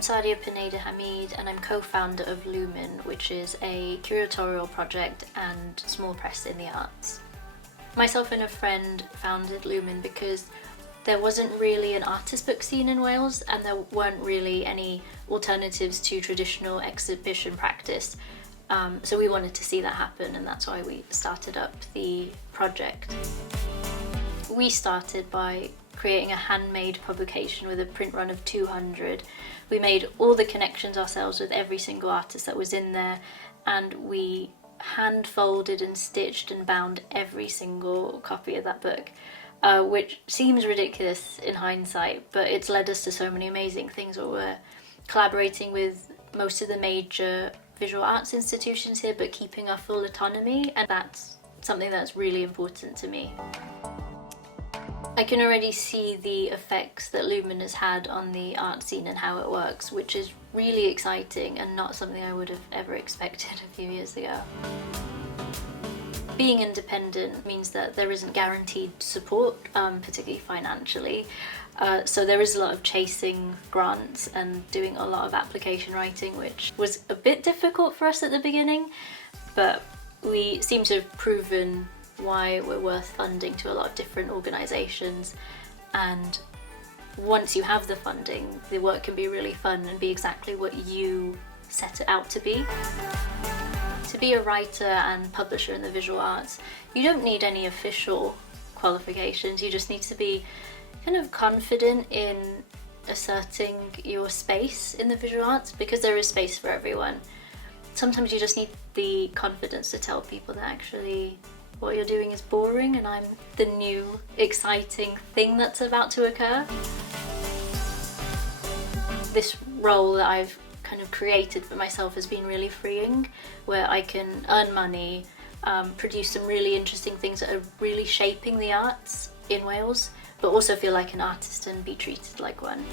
Sadia Pineda Hameed and I'm co-founder of Lumen, which is a curatorial project and small press in the arts. Myself and a friend founded Lumen because there wasn't really an artist book scene in Wales and there weren't really any alternatives to traditional exhibition practice. So we wanted to see that happen, and that's why we started up the project. We started by creating a handmade publication with a print run of 200. We made all the connections ourselves with every single artist that was in there, and we hand folded and stitched and bound every single copy of that book, which seems ridiculous in hindsight, but it's led us to so many amazing things where we're collaborating with most of the major visual arts institutions here, but keeping our full autonomy, and that's something that's really important to me. I can already see the effects that Lumen has had on the art scene and how it works, which is really exciting and not something I would have ever expected a few years ago. Being independent means that there isn't guaranteed support, particularly financially. So there is a lot of chasing grants and doing a lot of application writing, which was a bit difficult for us at the beginning, but we seem to have proven why we're worth funding to a lot of different organisations, and once you have the funding, the work can be really fun and be exactly what you set it out to be. To be a writer and publisher in the visual arts, you don't need any official qualifications, you just need to be kind of confident in asserting your space in the visual arts, because there is space for everyone. Sometimes you just need the confidence to tell people that actually what you're doing is boring and I'm the new exciting thing that's about to occur. This role that I've kind of created for myself has been really freeing, where I can earn money, produce some really interesting things that are really shaping the arts in Wales, but also feel like an artist and be treated like one.